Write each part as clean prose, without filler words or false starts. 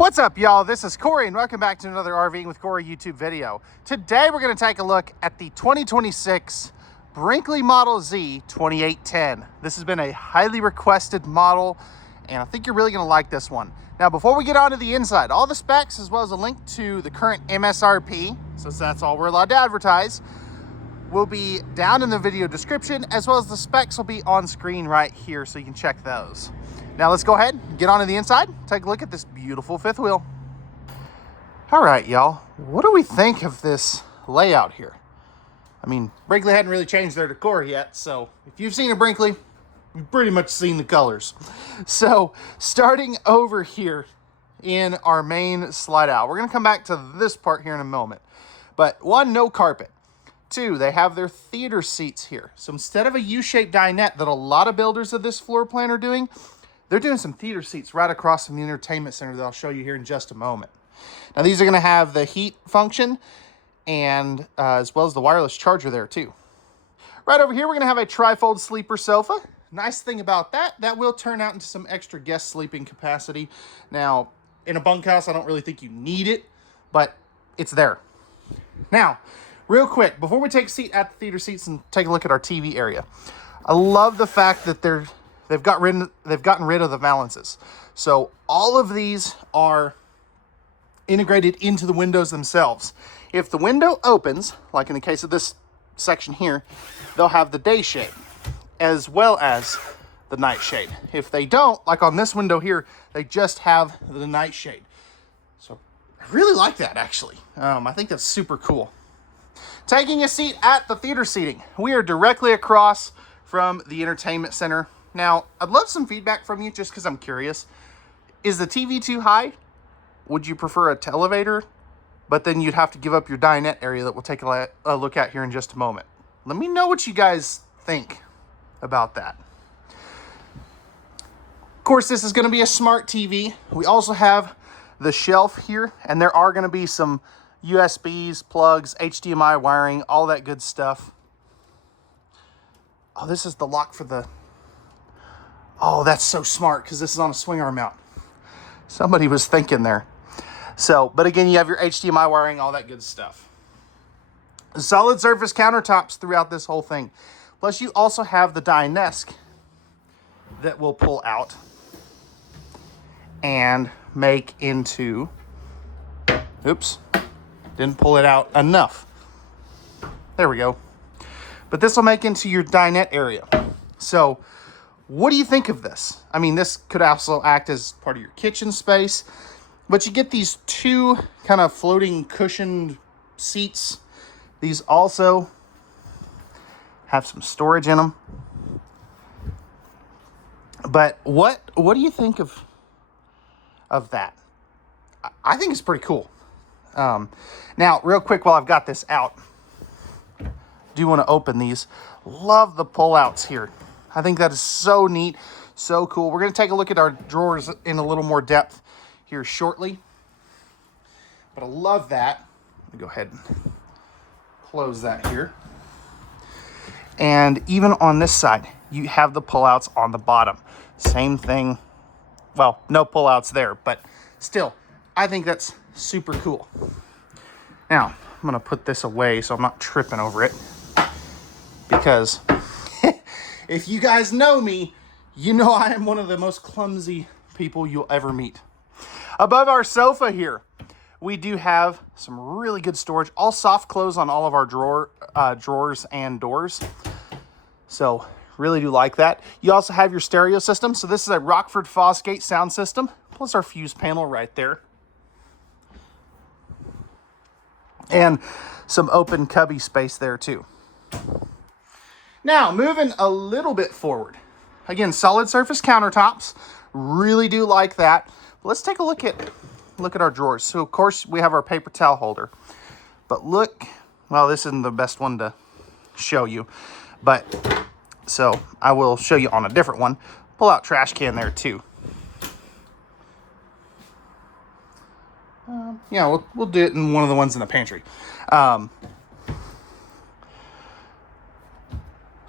What's up, y'all? This is Cory, and welcome back to another RVing with Cory YouTube video. Today, we're going to take a look at the 2026 Brinkley Model Z 2810. This has been a highly requested model, and I think you're really going to like this one. Now, before we get on to the inside, all the specs, as well as a link to the current MSRP, since that's all we're allowed to advertise, will be down in the video description, as well as the specs will be on screen right here, so you can check those. Now let's go ahead and get on to the inside, take a look at this beautiful fifth wheel. All right, y'all, what do we think of this layout here? I mean, Brinkley hadn't really changed their decor yet, so if you've seen a Brinkley, you've pretty much seen the colors. So starting over here in our main slide out, we're gonna come back to this part here in a moment. But one, no carpet. Two, they have their theater seats here. So instead of a U-shaped dinette that a lot of builders of this floor plan are doing, they're doing some theater seats right across from the entertainment center that I'll show you here in just a moment. Now, these are going to have the heat function and as well as the wireless charger there too. Right over here, we're going to have a trifold sleeper sofa. Nice thing about that, that will turn out into some extra guest sleeping capacity. Now, in a bunkhouse, I don't really think you need it, but it's there. Now, real quick, before we take a seat at the theater seats and take a look at our TV area, I love the fact that they've gotten rid of the valances. So all of these are integrated into the windows themselves. If the window opens, like in the case of this section here, they'll have the day shade as well as the night shade. If they don't, like on this window here, they just have the night shade. So I really like that, actually. I think that's super cool. Taking a seat at the theater seating, we are directly across from the entertainment center. Now, I'd love some feedback from you just because I'm curious. Is the TV too high? Would you prefer a televator? But then you'd have to give up your dinette area that we'll take a look at here in just a moment. Let me know what you guys think about that. Of course, this is going to be a smart TV. We also have the shelf here, and there are going to be some USBs, plugs, HDMI wiring, all that good stuff. Oh, this is the lock for the... Oh, that's so smart because this is on a swing arm mount. Somebody was thinking there. So, but again, you have your HDMI wiring, all that good stuff. Solid surface countertops throughout this whole thing. Plus, you also have the Dinesk that will pull out and make into... Oops, didn't pull it out enough. There we go. But this will make into your dinette area. So, what do you think of this? I mean, this could also act as part of your kitchen space, but you get these two kind of floating cushioned seats. These also have some storage in them. But what do you think of that? I think it's pretty cool. Now, real quick, while I've got this out, do want to open these. Love the pullouts here. I think that is so neat, so cool. We're going to take a look at our drawers in a little more depth here shortly. But I love that. Let me go ahead and close that here. And even on this side, you have the pullouts on the bottom. Same thing. Well, no pullouts there, but still, I think that's super cool. Now, I'm going to put this away so I'm not tripping over it. Because... if you guys know me, you know I am one of the most clumsy people you'll ever meet. Above our sofa here, we do have some really good storage. All soft close on all of our drawers and doors. So, really do like that. You also have your stereo system. So this is a Rockford Fosgate sound system, plus our fuse panel right there. And some open cubby space there too. Now, moving a little bit forward. Again, solid surface countertops. Really do like that. But let's take a look at our drawers. So, of course, we have our paper towel holder. But look, well, this isn't the best one to show you. But, so, I will show you on a different one. Pull out trash can there, too. Yeah, we'll do it in one of the ones in the pantry.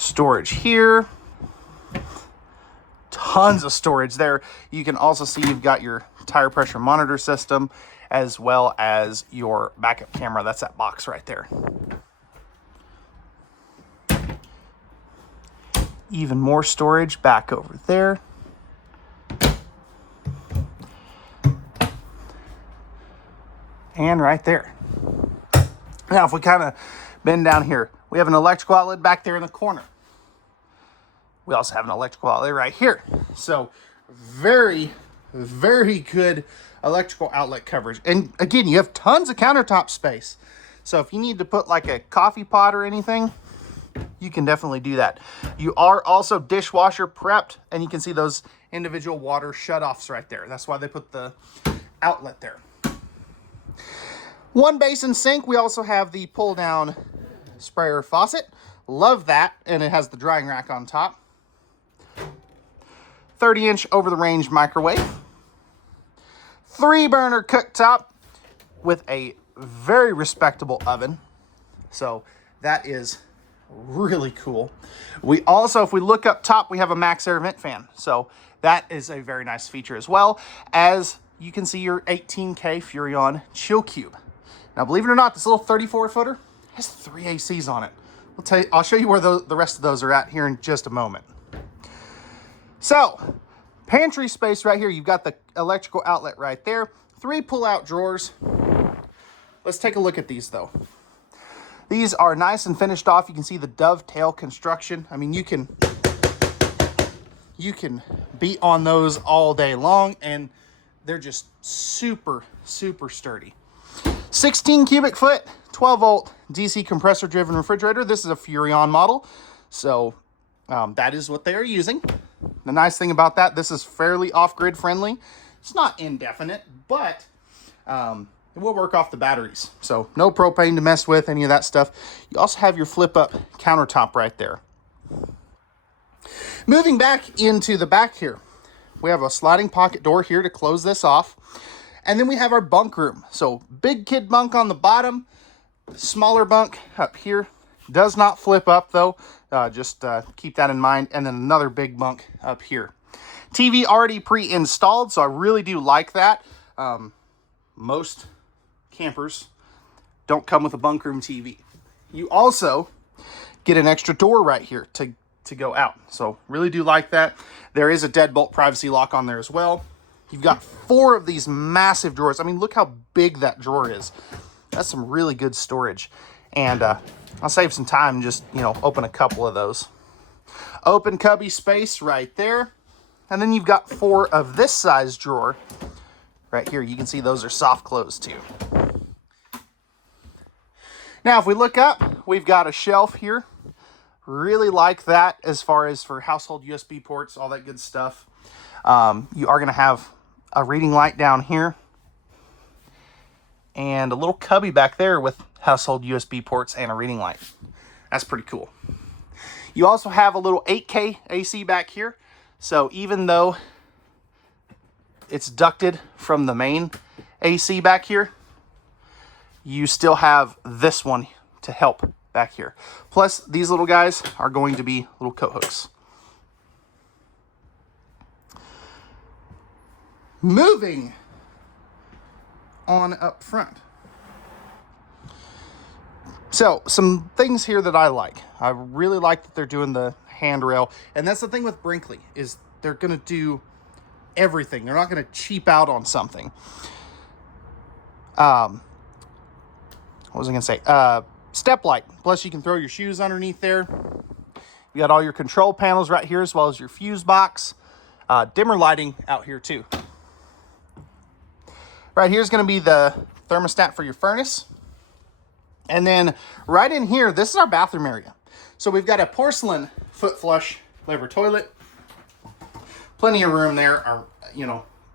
Storage here. Tons of storage there. You can also see you've got your tire pressure monitor system, as well as your backup camera. That's that box right there. Even more storage back over there. And right there. Now, if we kind of bend down here, we have an electrical outlet back there in the corner. We also have an electrical outlet right here. So very, very good electrical outlet coverage. And again, you have tons of countertop space. So if you need to put like a coffee pot or anything, you can definitely do that. You are also dishwasher prepped, and you can see those individual water shutoffs right there. That's why they put the outlet there. One basin sink. We also have the pull down sprayer faucet. Love that. And it has the drying rack on top. 30-inch over the range microwave. 3-burner cooktop with a very respectable oven. So that is really cool. We also, if we look up top, we have a max air vent fan. So that is a very nice feature, as well as you can see your 18K Furrion chill cube. Now, believe it or not, this little 34-footer has 3 ACs on it. I'll show you where the rest of those are at here in just a moment. So, pantry space right here. You've got the electrical outlet right there. 3 pull-out drawers. Let's take a look at these, though. These are nice and finished off. You can see the dovetail construction. I mean, you can beat on those all day long, and they're just super, super sturdy. 16 cubic foot, 12 volt DC compressor driven refrigerator. This is a Furrion model, so that is what they are using. The nice thing about that, this is fairly off-grid friendly. It's not indefinite, but it will work off the batteries. So no propane to mess with, any of that stuff. You also have your flip-up countertop right there. Moving back into the back here, we have a sliding pocket door here to close this off. And then we have our bunk room. So big kid bunk on the bottom, smaller bunk up here. Does not flip up though. Just keep that in mind. And then another big bunk up here. TV already pre-installed, so I really do like that. Most campers don't come with a bunk room TV. You also get an extra door right here to go out. So really do like that. There is a deadbolt privacy lock on there as well. You've got 4 of these massive drawers. I mean, look how big that drawer is. That's some really good storage. And I'll save some time and just, open a couple of those. Open cubby space right there. And then you've got 4 of this size drawer right here. You can see those are soft close too. Now, if we look up, we've got a shelf here. Really like that as far as for household USB ports, all that good stuff. You are going to have a reading light down here and a little cubby back there with household USB ports and a reading light. That's pretty cool. You also have a little 8K AC back here. So even though it's ducted from the main AC back here, you still have this one to help back here. Plus, these little guys are going to be little coat hooks. Moving on up front. So, some things here that I like. I really like that they're doing the handrail. And that's the thing with Brinkley, is they're going to do everything. They're not going to cheap out on something. What was I going to say? Step light. Plus, you can throw your shoes underneath there. You got all your control panels right here, as well as your fuse box. Dimmer lighting out here, too. Right here's going to be the thermostat for your furnace. And then right in here, this is our bathroom area. So we've got a porcelain foot flush lever toilet. Plenty of room there,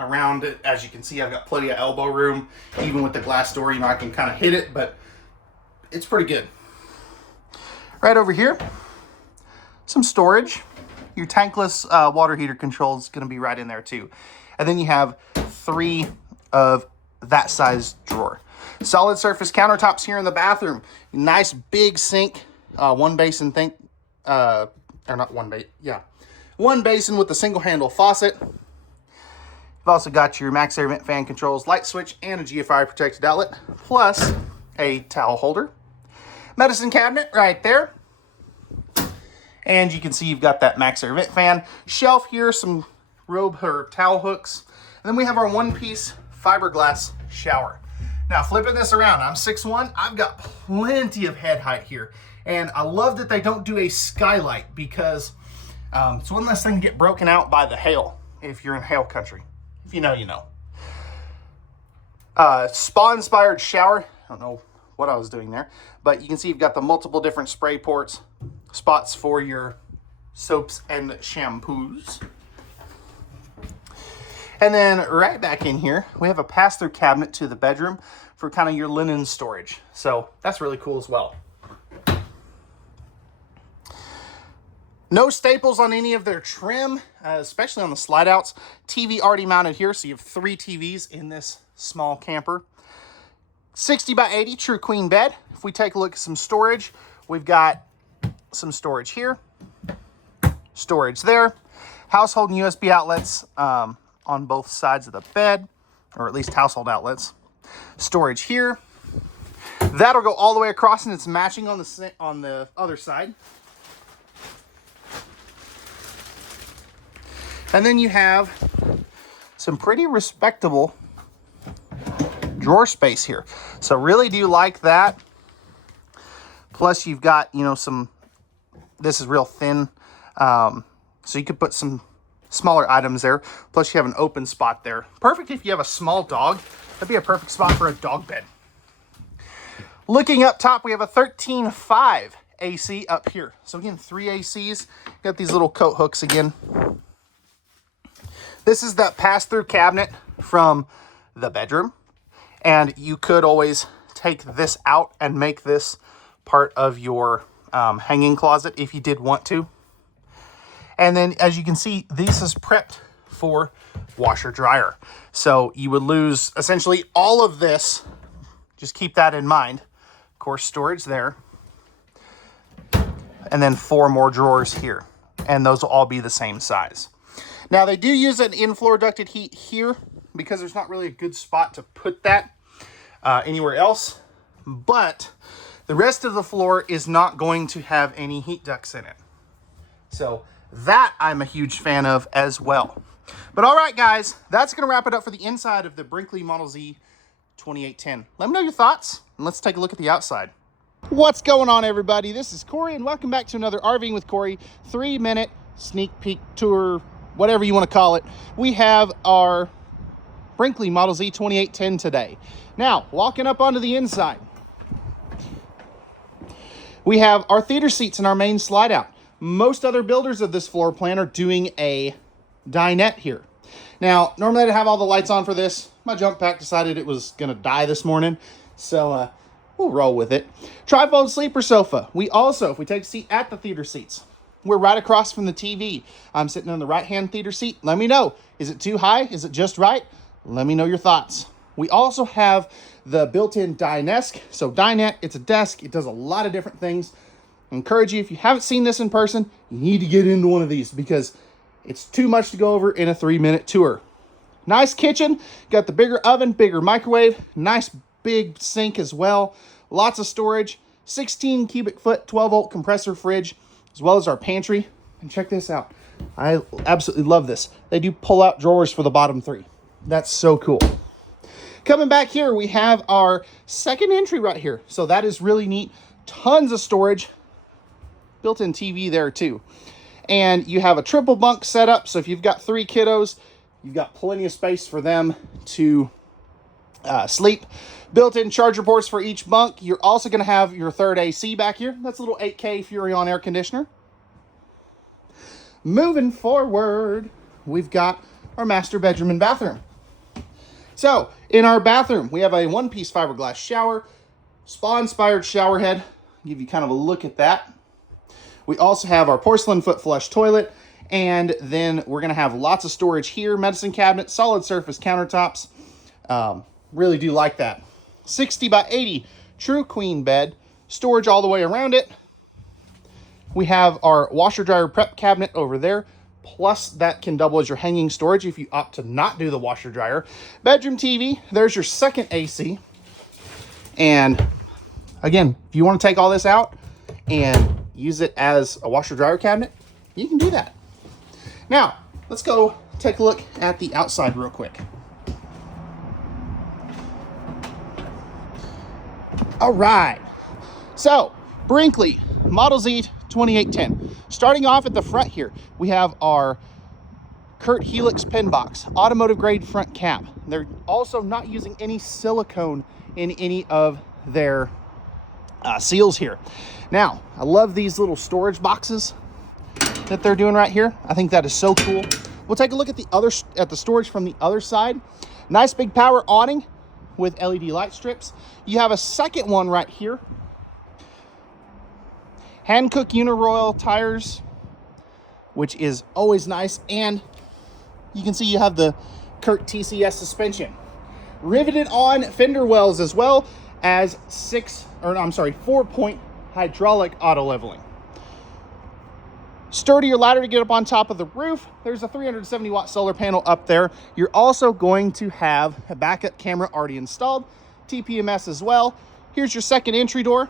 around it. As you can see, I've got plenty of elbow room. Even with the glass door, I can kind of hit it, but it's pretty good. Right over here, some storage. Your tankless water heater control is going to be right in there too. And then you have 3 of that size drawer. Solid surface countertops here in the bathroom. Nice big sink. One basin one basin with a single handle faucet. You've also got your max air vent fan controls, light switch, and a GFI protected outlet, plus a towel holder. Medicine cabinet right there. And you can see you've got that max air vent fan. Shelf here, some robe or towel hooks. And then we have our one-piece fiberglass shower. Now flipping this around, I'm 6'1", I've got plenty of head height here. And I love that they don't do a skylight because it's one less thing to get broken out by the hail if you're in hail country. If you know, you know. Spa-inspired shower. I don't know what I was doing there, but you can see you've got the multiple different spray ports, spots for your soaps and shampoos. And then right back in here, we have a pass-through cabinet to the bedroom for kind of your linen storage. So that's really cool as well. No staples on any of their trim, especially on the slide outs. TV already mounted here, so you have 3 TVs in this small camper. 60 by 80 true queen bed. If we take a look at some storage, we've got some storage here, storage there, household and USB outlets on both sides of the bed, or at least household outlets. Storage here. That'll go all the way across, and it's matching on the other side. And then you have some pretty respectable drawer space here. So really do like that. Plus you've got, you know, this is real thin. So you could put some smaller items there. Plus you have an open spot there. Perfect if you have a small dog. That'd be a perfect spot for a dog bed. Looking up top, we have a 13.5 AC up here. So again, 3 ACs. Got these little coat hooks again. This is that pass-through cabinet from the bedroom. And you could always take this out and make this part of your hanging closet if you did want to. And then as you can see, this is prepped for washer dryer. So you would lose essentially all of this. Just keep that in mind. Of course, storage there. And then 4 more drawers here. And those will all be the same size. Now they do use an in-floor ducted heat here because there's not really a good spot to put that anywhere else. But the rest of the floor is not going to have any heat ducts in it. So that I'm a huge fan of as well. But all right, guys, that's going to wrap it up for the inside of the Brinkley Model Z 2810. Let me know your thoughts, and let's take a look at the outside. What's going on, everybody? This is Cory, and welcome back to another RVing with Cory 3-minute sneak peek tour, whatever you want to call it. We have our Brinkley Model Z 2810 today. Now, walking up onto the inside, we have our theater seats and our main slide out. Most other builders of this floor plan are doing a dinette here. Now, normally I'd have all the lights on for this. My jump pack decided it was going to die this morning, so we'll roll with it. Trifold sleeper sofa. We also, if we take a seat at the theater seats, we're right across from the TV. I'm sitting on the right-hand theater seat. Let me know. Is it too high? Is it just right? Let me know your thoughts. We also have the built-in Dinesk. So dinette, it's a desk. It does a lot of different things. I encourage you, if you haven't seen this in person, you need to get into one of these because it's too much to go over in a 3-minute tour. Nice kitchen. Got the bigger oven, bigger microwave. Nice big sink as well. Lots of storage. 16 cubic foot, 12-volt compressor fridge, as well as our pantry. And check this out. I absolutely love this. They do pull-out drawers for the bottom 3. That's so cool. Coming back here, we have our second entry right here. So that is really neat. Tons of storage. Built-in TV there too. And you have a triple bunk setup. So if you've got 3 kiddos, you've got plenty of space for them to sleep. Built-in charger ports for each bunk. You're also going to have your third AC back here. That's a little 8K Furrion air conditioner. Moving forward, we've got our master bedroom and bathroom. So in our bathroom, we have a one-piece fiberglass shower, spa-inspired shower head. I'll give you kind of a look at that. We also have our porcelain foot flush toilet, and then we're going to have lots of storage here, medicine cabinet, solid surface countertops. Really do like that. 60 by 80 true queen bed, storage all the way around it. We have our washer dryer prep cabinet over there, plus that can double as your hanging storage if you opt to not do the washer dryer. Bedroom TV, there's your second AC. And again, if you want to take all this out and use it as a washer dryer cabinet, you can do that. Now, let's go take a look at the outside real quick. All right, so Brinkley Model Z 2810. Starting off at the front here, we have our Kurt Helix pin box, automotive grade front cap. They're also not using any silicone in any of their seals here. Now, I love these little storage boxes that they're doing right here. I think that is so cool. We'll take a look at the storage from the other side. Nice big power awning with LED light strips. You have a second one right here. Hankook Uniroyal tires, which is always nice. And you can see you have the Kurt TCS suspension. Riveted on fender wells as well as 4-point hydraulic auto leveling. Sturdier ladder to get up on top of the roof. There's a 370 watt solar panel up there. You're also going to have a backup camera already installed, TPMS as well. Here's your second entry door.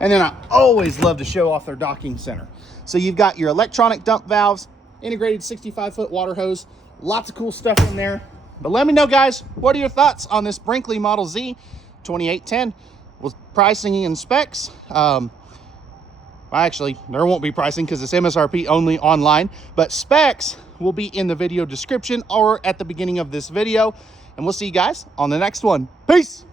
And then I always love to show off their docking center. So you've got your electronic dump valves, integrated 65-foot water hose, lots of cool stuff in there. But let me know, guys, what are your thoughts on this Brinkley Model Z 2810 with pricing and specs? Actually, there won't be pricing because it's MSRP only online, but specs will be in the video description or at the beginning of this video. And we'll see you guys on the next one. Peace.